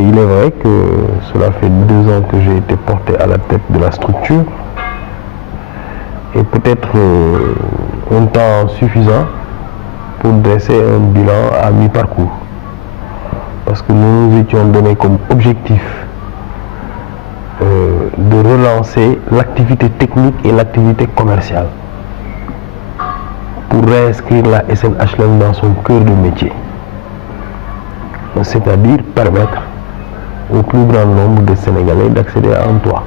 il est vrai que cela fait 2 ans que j'ai été porté à la tête de la structure et peut-être un temps suffisant pour dresser un bilan à mi-parcours. Parce que nous nous étions donné comme objectif de relancer l'activité technique et l'activité commerciale pour réinscrire la SNHLM dans son cœur de métier. C'est-à-dire permettre au plus grand nombre de Sénégalais d'accéder à un toit.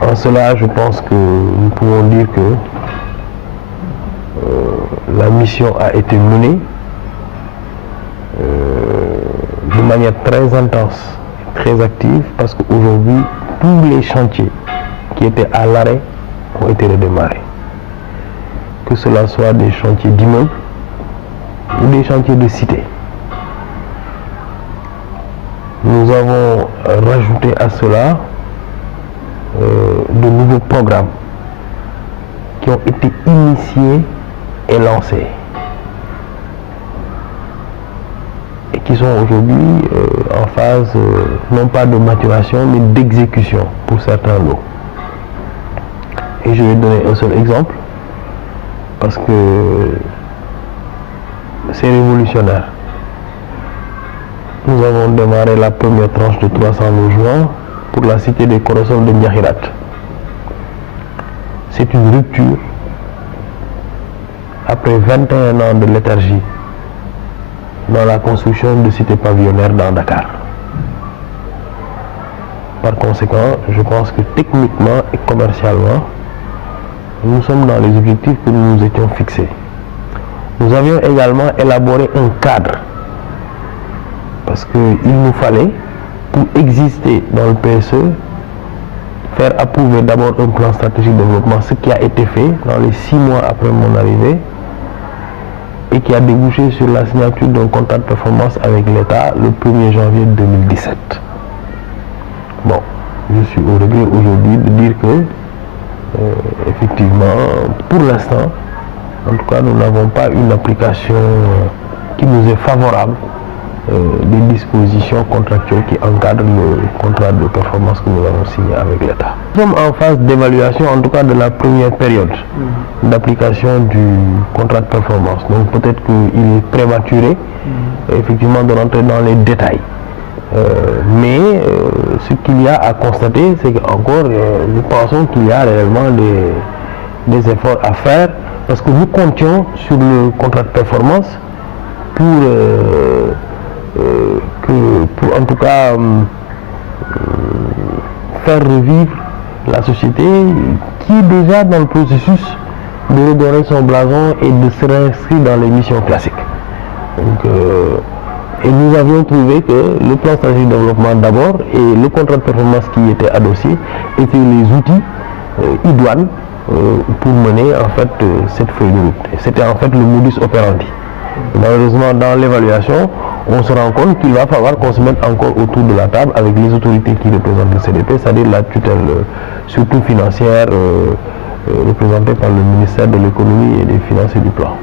En cela, je pense que nous pouvons dire que la mission a été menée de manière très intense, très active, parce qu'aujourd'hui, tous les chantiers qui étaient à l'arrêt ont été redémarrés. Que cela soit des chantiers d'immeubles ou des chantiers de cité. Nous avons rajouté à cela de nouveaux programmes qui ont été initiés et lancés et qui sont aujourd'hui en phase non pas de maturation mais d'exécution pour certains lots. Et je vais donner un seul exemple parce que c'est révolutionnaire. Nous avons démarré la première tranche de 300 logements pour la cité des Corosols de Ndiakhirat. C'est une rupture après 21 ans de léthargie dans la construction de cités pavillonnaires dans Dakar. Par conséquent, je pense que techniquement et commercialement, nous sommes dans les objectifs que nous nous étions fixés. Nous avions également élaboré un cadre parce qu'il nous fallait, pour exister dans le PSE, faire approuver d'abord un plan stratégique de développement, ce qui a été fait dans les 6 mois après mon arrivée et qui a débouché sur la signature d'un contrat de performance avec l'État le 1er janvier 2017. Bon, je suis au regret aujourd'hui de dire que effectivement, pour l'instant, en tout cas, nous n'avons pas une application qui nous est favorable des dispositions contractuelles qui encadrent le contrat de performance que nous avons signé avec l'État. Nous sommes en phase d'évaluation, en tout cas de la première période d'application du contrat de performance. Donc peut-être qu'il est prématuré, effectivement, de rentrer dans les détails. Mais ce qu'il y a à constater, c'est qu'encore, nous pensons qu'il y a réellement des efforts à faire parce que nous comptions sur le contrat de performance pour en tout cas faire revivre la société qui est déjà dans le processus de redorer son blason et de se réinscrire dans les missions classiques. Donc, et nous avions trouvé que le plan stratégique de développement d'abord et le contrat de performance qui était adossé étaient les outils idoines pour mener en fait cette feuille de route. C'était en fait le modus operandi. Malheureusement, dans l'évaluation, on se rend compte qu'il va falloir qu'on se mette encore autour de la table avec les autorités qui représentent le CDP, c'est-à-dire la tutelle, surtout financière, représentée par le ministère de l'économie et des finances et du plan.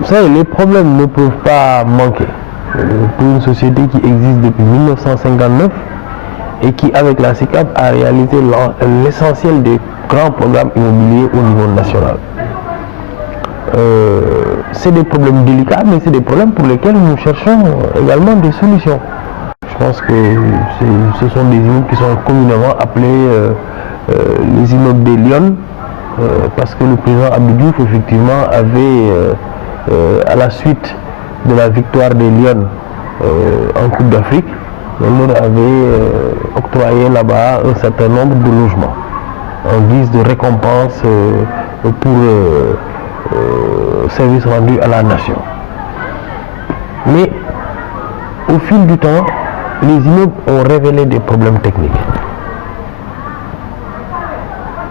Vous savez, les problèmes ne peuvent pas manquer. Pour une société qui existe depuis 1959 et qui, avec la SICAP, a réalisé l'essentiel des grands programmes immobiliers au niveau national. C'est des problèmes délicats, mais c'est des problèmes pour lesquels nous cherchons également des solutions. Je pense que ce sont des immeubles qui sont communément appelés les immeubles des Lions, parce que le président Abdou Diouf, effectivement, avait, à la suite de la victoire des Lions en Coupe d'Afrique, on leur avait octroyé là-bas un certain nombre de logements en guise de récompense pour service rendu à la nation. Mais au fil du temps, les immeubles ont révélé des problèmes techniques.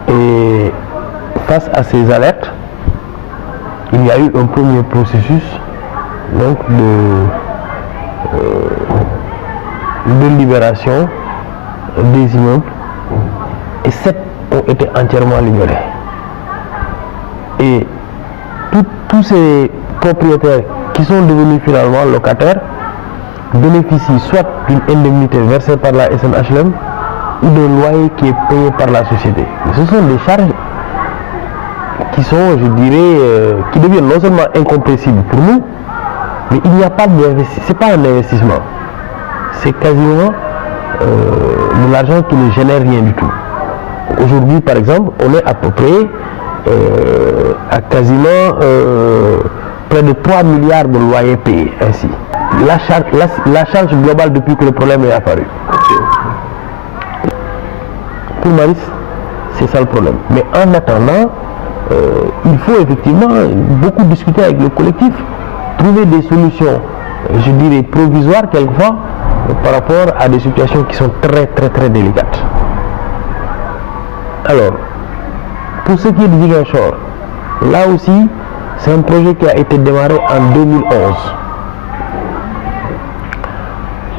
Et face à ces alertes, il y a eu un premier processus donc de libération des immeubles et 7 ont été entièrement libérés. Et tous ces propriétaires qui sont devenus finalement locataires bénéficient soit d'une indemnité versée par la SNHLM ou d'un loyer qui est payé par la société. Mais ce sont des charges qui sont, je dirais, qui deviennent non seulement incompressibles pour nous, mais il n'y a pas d'investissement, c'est pas un investissement, c'est quasiment de l'argent qui ne génère rien du tout. Aujourd'hui, par exemple, on est à peu près à quasiment près de 3 milliards de loyers payés ainsi. La charge globale depuis que le problème est apparu. Pour Maurice, c'est ça le problème. Mais en attendant, il faut effectivement beaucoup discuter avec le collectif, trouver des solutions, je dirais provisoires quelquefois, par rapport à des situations qui sont très délicates. Alors, pour ce qui est de Ziguinchor, là aussi, c'est un projet qui a été démarré en 2011.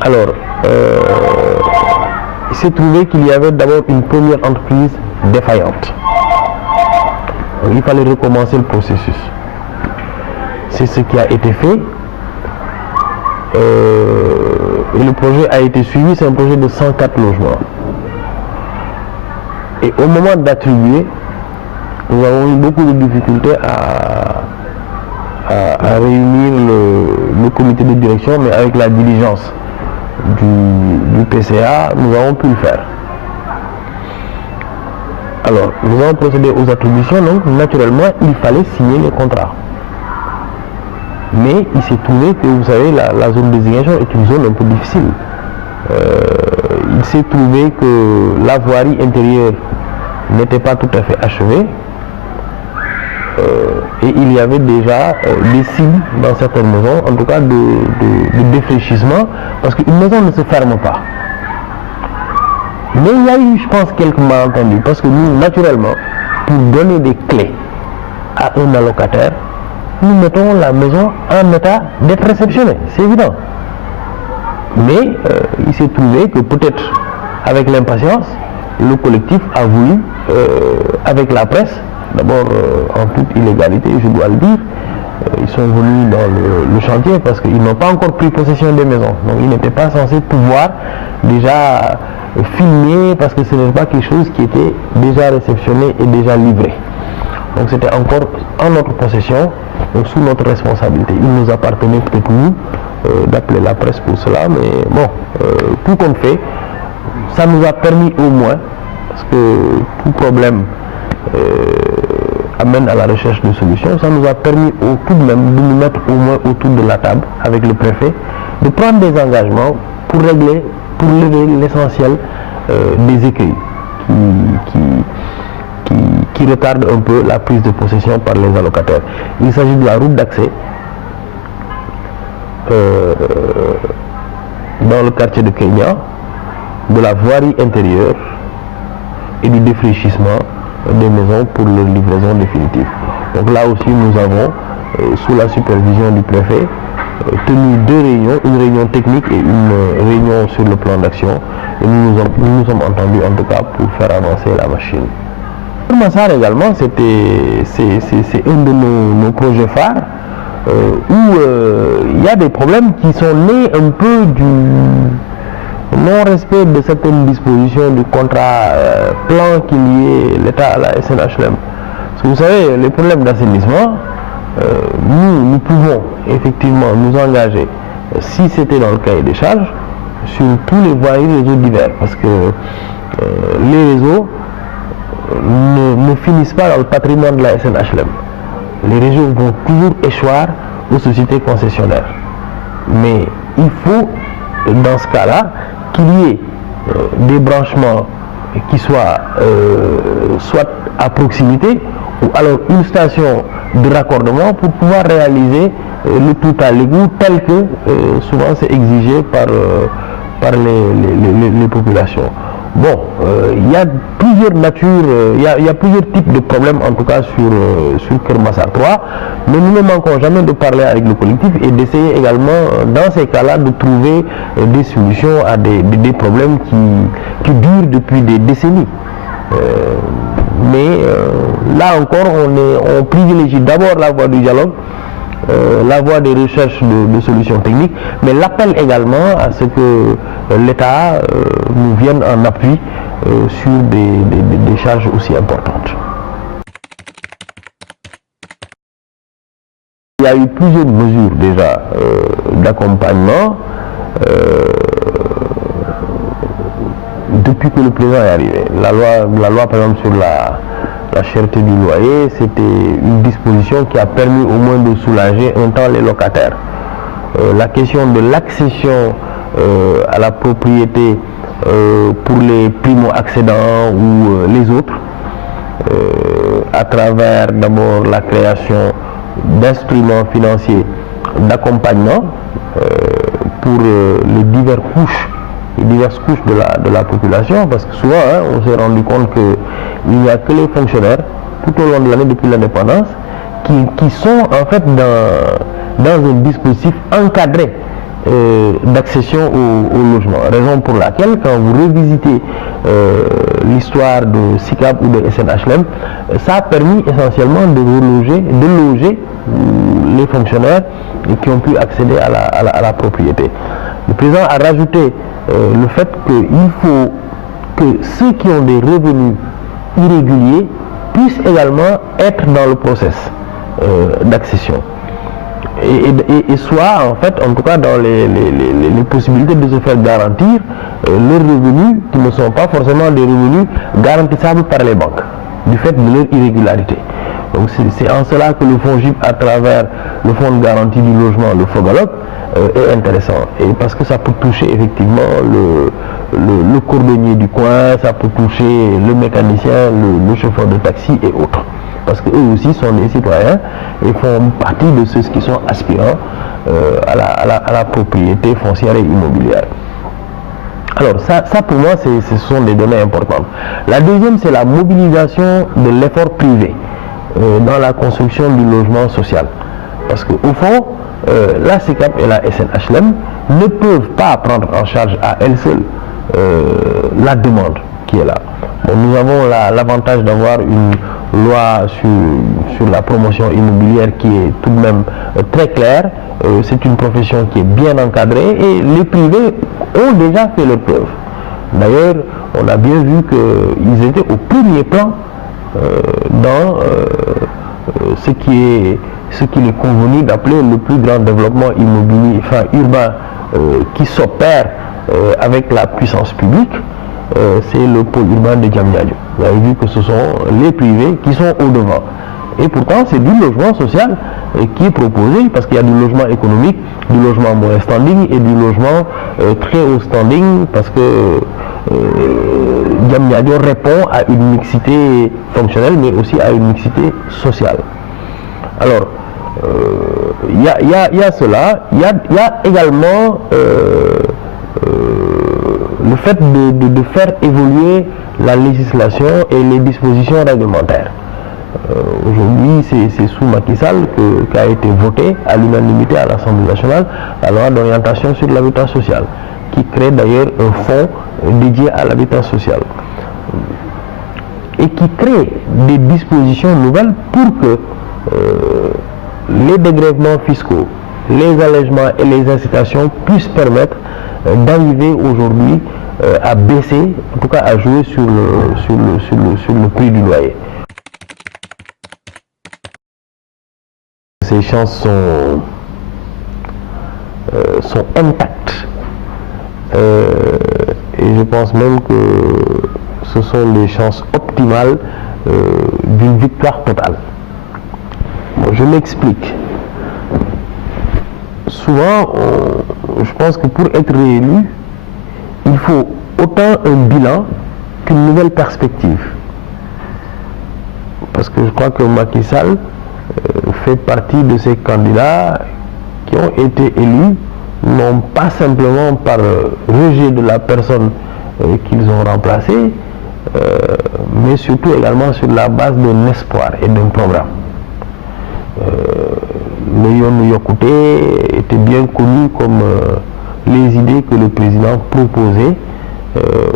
Alors, il s'est trouvé qu'il y avait d'abord une première entreprise défaillante. Donc, il fallait recommencer le processus. C'est ce qui a été fait. Et le projet a été suivi, c'est un projet de 104 logements. Et au moment d'attribuer, nous avons eu beaucoup de difficultés à réunir le comité de direction, mais avec la diligence du PCA, nous avons pu le faire. Alors, nous avons procédé aux attributions, donc naturellement, il fallait signer les contrats. Mais il s'est trouvé que, vous savez, la zone de Ziguinchor est une zone un peu difficile. Il s'est trouvé que la voirie intérieure n'était pas tout à fait achevée. Et il y avait déjà des signes dans certaines maisons, en tout cas de défraîchissement, parce qu'une maison ne se ferme pas. Mais il y a eu, je pense, quelques malentendus, parce que nous, naturellement, pour donner des clés à un allocataire, nous mettons la maison en état d'être réceptionnée, c'est évident. Mais il s'est trouvé que peut-être avec l'impatience, le collectif a voulu, avec la presse, d'abord en toute illégalité, je dois le dire, ils sont venus dans le chantier parce qu'ils n'ont pas encore pris possession des maisons. Donc ils n'étaient pas censés pouvoir déjà filmer parce que ce n'est pas quelque chose qui était déjà réceptionné et déjà livré. Donc c'était encore en notre possession, donc sous notre responsabilité. Il nous appartenait peut-être nous d'appeler la presse pour cela, mais bon, tout compte fait, ça nous a permis au moins, parce que tout problème amène à la recherche de solutions, ça nous a permis tout de même de nous mettre au moins autour de la table avec le préfet, de prendre des engagements pour régler, pour lever l'essentiel des écueils qui retardent un peu la prise de possession par les allocataires. Il s'agit de la route d'accès dans le quartier de Kenya, de la voirie intérieure et du défraîchissement des maisons pour leur livraison définitive. Donc là aussi nous avons, sous la supervision du préfet, tenu 2 réunions, une réunion technique et une réunion sur le plan d'action, et nous nous sommes entendus en tout cas pour faire avancer la machine. Massar également, c'est un de nos projets phares où il y a des problèmes qui sont nés un peu du non-respect de certaines dispositions du contrat plan qui liait l'État à la SNHLM. Parce que vous savez, les problèmes d'assainissement, nous pouvons effectivement nous engager, si c'était dans le cahier des charges, sur tous les voiries réseaux divers, parce que les réseaux ne finissent pas dans le patrimoine de la SNHLM. Les réseaux vont toujours échoir aux sociétés concessionnaires. Mais il faut, dans ce cas-là, qu'il y ait des branchements qui soient soit à proximité ou alors une station de raccordement pour pouvoir réaliser le tout à l'égout tel que souvent c'est exigé par les populations. Bon, il y a plusieurs natures, il y a plusieurs types de problèmes en tout cas sur Kermassar 3, mais nous ne manquons jamais de parler avec le collectif et d'essayer également dans ces cas-là de trouver des solutions à des problèmes qui durent depuis des décennies. Mais là encore, on privilégie d'abord la voie du dialogue, la voie des recherches de solutions techniques, mais l'appel également à ce que l'État nous vienne en appui sur des charges aussi importantes. Il y a eu plusieurs mesures déjà d'accompagnement depuis que le président est arrivé. La loi par exemple sur la cherté du loyer, c'était une disposition qui a permis au moins de soulager un temps les locataires. La question de l'accession à la propriété pour les primo-accédants ou les autres, à travers d'abord la création d'instruments financiers d'accompagnement pour les diverses couches de la population, parce que souvent on s'est rendu compte qu'il n'y a que les fonctionnaires tout au long de l'année depuis l'indépendance qui sont en fait dans un dispositif encadré d'accession au logement. Raison pour laquelle quand vous revisitez l'histoire de SICAP ou de SNHLM, ça a permis essentiellement de loger les fonctionnaires qui ont pu accéder à la propriété. Le président a rajouté le fait qu'il faut que ceux qui ont des revenus irréguliers puissent également être dans le process d'accession. Et soit en fait, en tout cas dans les possibilités de se faire garantir leurs revenus qui ne sont pas forcément des revenus garantissables par les banques du fait de leur irrégularité. Donc c'est en cela que le FONGIP, à travers le Fonds de garantie du logement, le FOGALOP, est intéressant. Et parce que ça peut toucher effectivement le cordonnier du coin, ça peut toucher le mécanicien, le chauffeur de taxi et autres. Parce qu'eux aussi sont des citoyens et font partie de ceux qui sont aspirants à la propriété foncière et immobilière. Alors ça pour moi, ce sont des données importantes. La deuxième, c'est la mobilisation de l'effort privé dans la construction du logement social. Parce qu'au fond, la SICAP et la SNHLM ne peuvent pas prendre en charge à elles seules la demande qui est là. Bon, nous avons l'avantage d'avoir une loi sur la promotion immobilière qui est tout de même très claire. C'est une profession qui est bien encadrée et les privés ont déjà fait leur preuve. D'ailleurs, on a bien vu qu'ils étaient au premier plan dans ce qu'il est convenu d'appeler le plus grand développement immobilier, enfin urbain, qui s'opère avec la puissance publique. C'est le pôle urbain de Diamniadio. Vous avez vu que ce sont les privés qui sont au devant. Et pourtant, c'est du logement social qui est proposé, parce qu'il y a du logement économique, du logement moyen standing et du logement très haut standing, parce que Diamniadio répond à une mixité fonctionnelle, mais aussi à une mixité sociale. Alors, il y a cela. Il y a également le fait de faire évoluer la législation et les dispositions réglementaires. Aujourd'hui, c'est sous Macky Sall qu'a été voté à l'unanimité à l'Assemblée nationale la loi d'orientation sur l'habitat social, qui crée d'ailleurs un fonds dédié à l'habitat social et qui crée des dispositions nouvelles pour que les dégrèvements fiscaux, les allègements et les incitations puissent permettre d'arriver aujourd'hui à baisser, en tout cas à jouer sur le prix du loyer. Ces chances sont intactes et je pense même que ce sont les chances optimales d'une victoire totale. Bon, je m'explique. Souvent, je pense que pour être réélu, il faut autant un bilan qu'une nouvelle perspective. Parce que je crois que Macky Sall fait partie de ces candidats qui ont été élus, non pas simplement par rejet de la personne qu'ils ont remplacée, mais surtout également sur la base d'un espoir et d'un programme. Le Yoonu Yokkute était bien connu comme les idées que le président proposait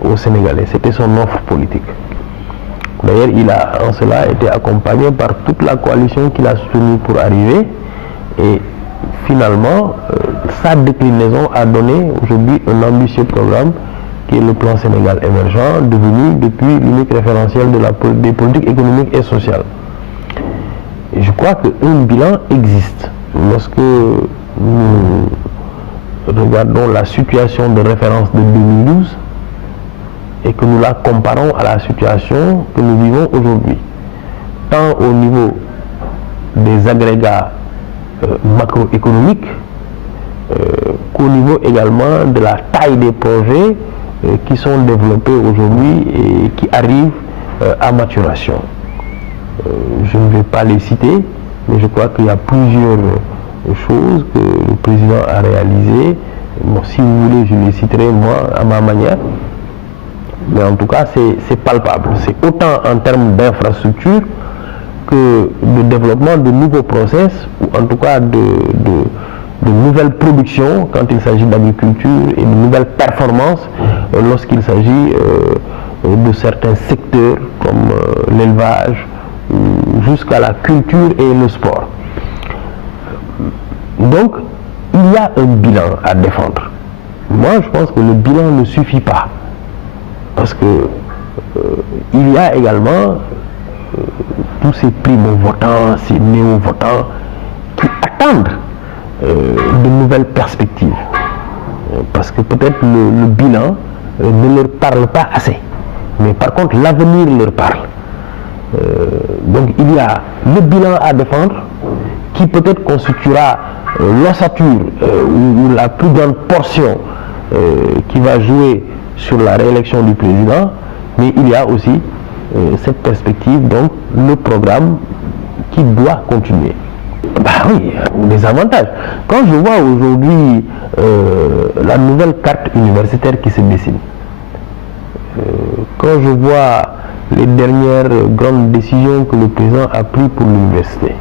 aux Sénégalais. C'était son offre politique. D'ailleurs, il a en cela été accompagné par toute la coalition qu'il a soutenue pour arriver. Et finalement, sa déclinaison a donné aujourd'hui un ambitieux programme qui est le plan Sénégal émergent, devenu depuis l'unique référentiel des politiques économiques et sociales. Et je crois qu'un bilan existe. Lorsque nous regardons la situation de référence de 2012 et que nous la comparons à la situation que nous vivons aujourd'hui, tant au niveau des agrégats macroéconomiques qu'au niveau également de la taille des projets qui sont développés aujourd'hui et qui arrivent à maturation. Je ne vais pas les citer, mais je crois qu'il y a plusieurs choses que le président a réalisées. Bon, si vous voulez, je les citerai moi à ma manière. Mais en tout cas, c'est palpable. C'est autant en termes d'infrastructure que de développement de nouveaux process, ou en tout cas de nouvelles productions quand il s'agit d'agriculture et de nouvelles performances lorsqu'il s'agit de certains secteurs comme l'élevage jusqu'à la culture et le sport. Donc, il y a un bilan à défendre. Moi, je pense que le bilan ne suffit pas. Parce que il y a également tous ces primo-votants, ces néo-votants qui attendent de nouvelles perspectives. Parce que peut-être le bilan ne leur parle pas assez. Mais par contre, l'avenir leur parle. Donc il y a le bilan à défendre qui peut-être constituera l'ossature ou la plus grande portion qui va jouer sur la réélection du président, mais il y a aussi cette perspective, donc le programme qui doit continuer. Bah oui, des avantages. Quand je vois aujourd'hui la nouvelle carte universitaire qui se dessine, quand je vois les dernières grandes décisions que le président a prises pour l'université,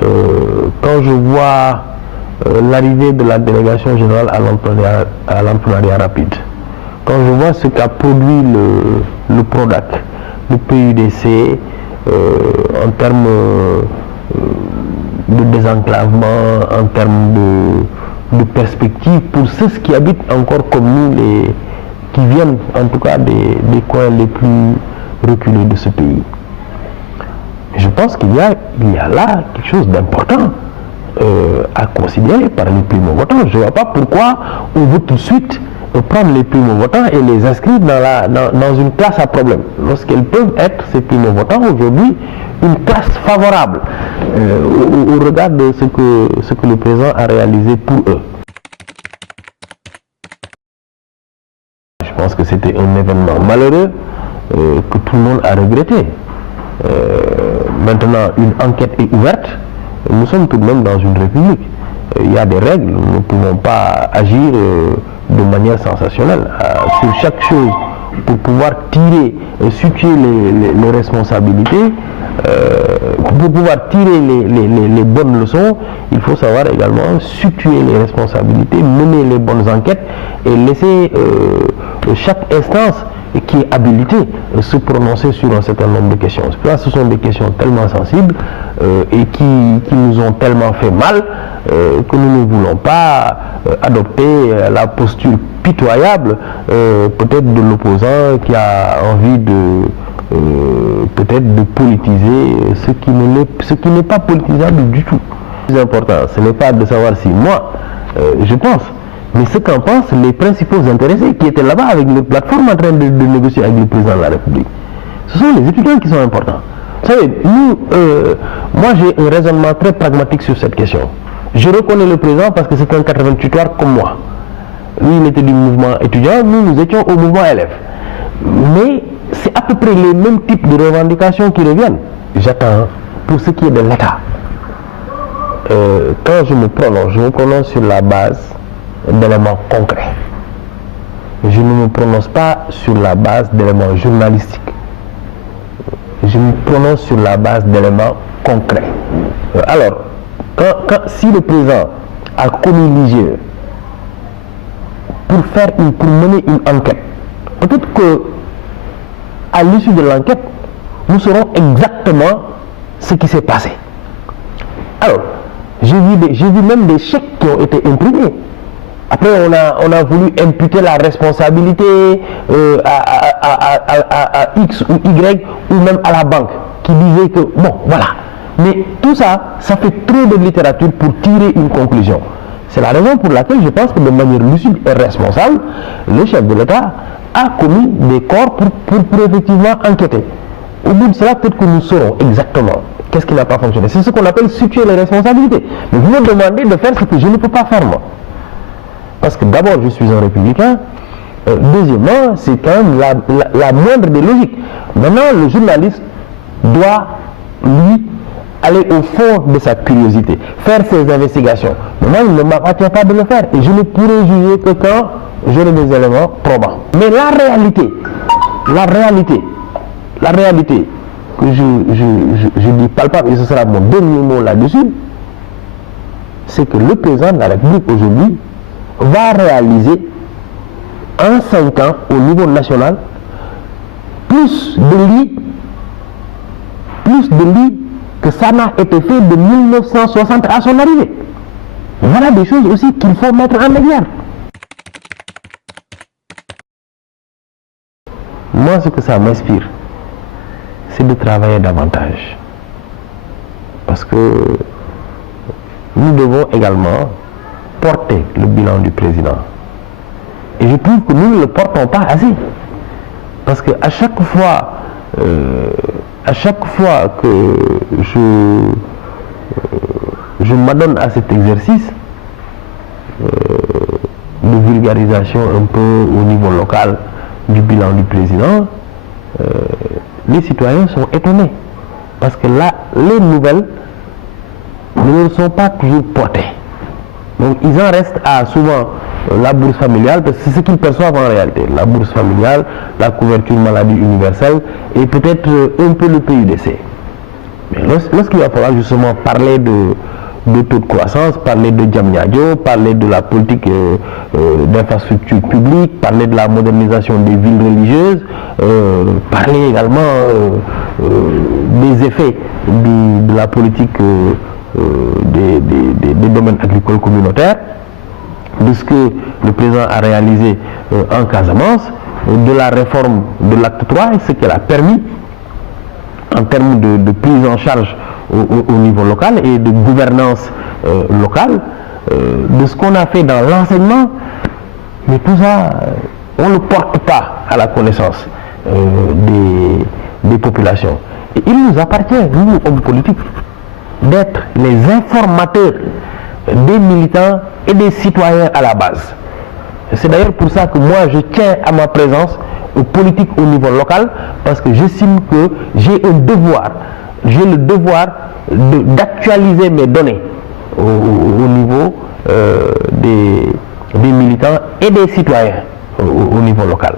quand je vois l'arrivée de la délégation générale à l'entrepreneuriat rapide, quand je vois ce qu'a produit le PRODAC, le PUDC, en termes de désenclavement, en termes de perspectives pour ceux qui habitent encore comme nous, qui viennent en tout cas des coins les plus reculés de ce pays. Je pense qu'il y a là quelque chose d'important à considérer par les primo-votants. Je ne vois pas pourquoi on veut tout de suite prendre les primo-votants et les inscrire dans une classe à problème, lorsqu'elles peuvent être, ces primo-votants, aujourd'hui, une classe favorable au regard de ce que le président a réalisé pour eux. Je pense que c'était un événement malheureux que tout le monde a regretté. Maintenant, une enquête est ouverte. Nous sommes tout de même dans une république. Il y a des règles. Nous ne pouvons pas agir de manière sensationnelle sur chaque chose pour pouvoir situer les responsabilités. Pour pouvoir tirer les bonnes leçons, il faut savoir également situer les responsabilités, mener les bonnes enquêtes et laisser chaque instance qui est habilitée se prononcer sur un certain nombre de questions. Là, ce sont des questions tellement sensibles et qui nous ont tellement fait mal que nous ne voulons pas adopter la posture pitoyable peut-être de l'opposant qui a envie peut-être de politiser ce qui n'est pas politisable du tout. Le plus important, ce n'est pas de savoir si moi, je pense, mais ce qu'en pensent les principaux intéressés qui étaient là-bas avec les plateformes en train de négocier avec le président de la République. Ce sont les étudiants qui sont importants. Vous savez, moi j'ai un raisonnement très pragmatique sur cette question. Je reconnais le président parce que c'est un 88 comme moi. Lui, il était du mouvement étudiant, nous étions au mouvement élève. Mais c'est à peu près les mêmes types de revendications qui reviennent. J'attends pour ce qui est de l'État. Quand je me prononce sur la base d'éléments concrets. Je ne me prononce pas sur la base d'éléments journalistiques. Je me prononce sur la base d'éléments concrets. Alors, si le président a commis l'IGE pour mener une enquête, peut-être que à l'issue de l'enquête, nous saurons exactement ce qui s'est passé. Alors, j'ai vu même des chèques qui ont été imprimés. Après, on a voulu imputer la responsabilité à X ou Y ou même à la banque qui disait que, bon, voilà. Mais tout ça, ça fait trop de littérature pour tirer une conclusion. C'est la raison pour laquelle je pense que de manière lucide et responsable, le chef de l'État a commis des corps pour effectivement enquêter. Au bout de cela, peut-être que nous saurons exactement qu'est-ce qui n'a pas fonctionné. C'est ce qu'on appelle situer les responsabilités. Mais vous me demandez de faire ce que je ne peux pas faire moi. Parce que d'abord, je suis un républicain. Deuxièmement, c'est quand même la moindre des logiques. Maintenant, le journaliste doit, lui, aller au fond de sa curiosité, faire ses investigations. Mais moi, il ne m'appartient pas de le faire. Et je ne pourrai juger que quand j'aurai des éléments probants. Mais la réalité que je dis palpable, et ce sera mon dernier mot là-dessus, c'est que le président de la République aujourd'hui va réaliser en 5 ans au niveau national plus de lits que ça n'a été fait de 1960 à son arrivée. Voilà des choses aussi qu'il faut mettre en exergue. Moi, ce que ça m'inspire, c'est de travailler davantage. Parce que nous devons également porter le bilan du président. Et je trouve que nous ne le portons pas assez. Parce qu'à chaque fois que je m'adonne à cet exercice de vulgarisation un peu au niveau local du bilan du président, les citoyens sont étonnés. Parce que là, les nouvelles ne sont pas toujours portées. Donc ils en restent à souvent la bourse familiale, parce que c'est ce qu'ils perçoivent en réalité. La bourse familiale, la couverture maladie universelle et peut-être un peu le PUDC. Mais lorsqu'il va falloir justement parler de taux de croissance, parler de Diamniadio, parler de la politique d'infrastructure publique, parler de la modernisation des villes religieuses, parler également des effets de la politique des domaines agricoles communautaires, de ce que le président a réalisé en Casamance, de la réforme de l'acte 3 et ce qu'elle a permis en termes de prise en charge au niveau local et de gouvernance locale, de ce qu'on a fait dans l'enseignement. Mais tout ça, on ne porte pas à la connaissance des populations. Et il nous appartient, nous, hommes politiques, d'être les informateurs des militants et des citoyens à la base. C'est d'ailleurs pour ça que moi je tiens à ma présence politique au niveau local, parce que j'estime que j'ai le devoir d'actualiser mes données au niveau des militants et des citoyens au niveau local.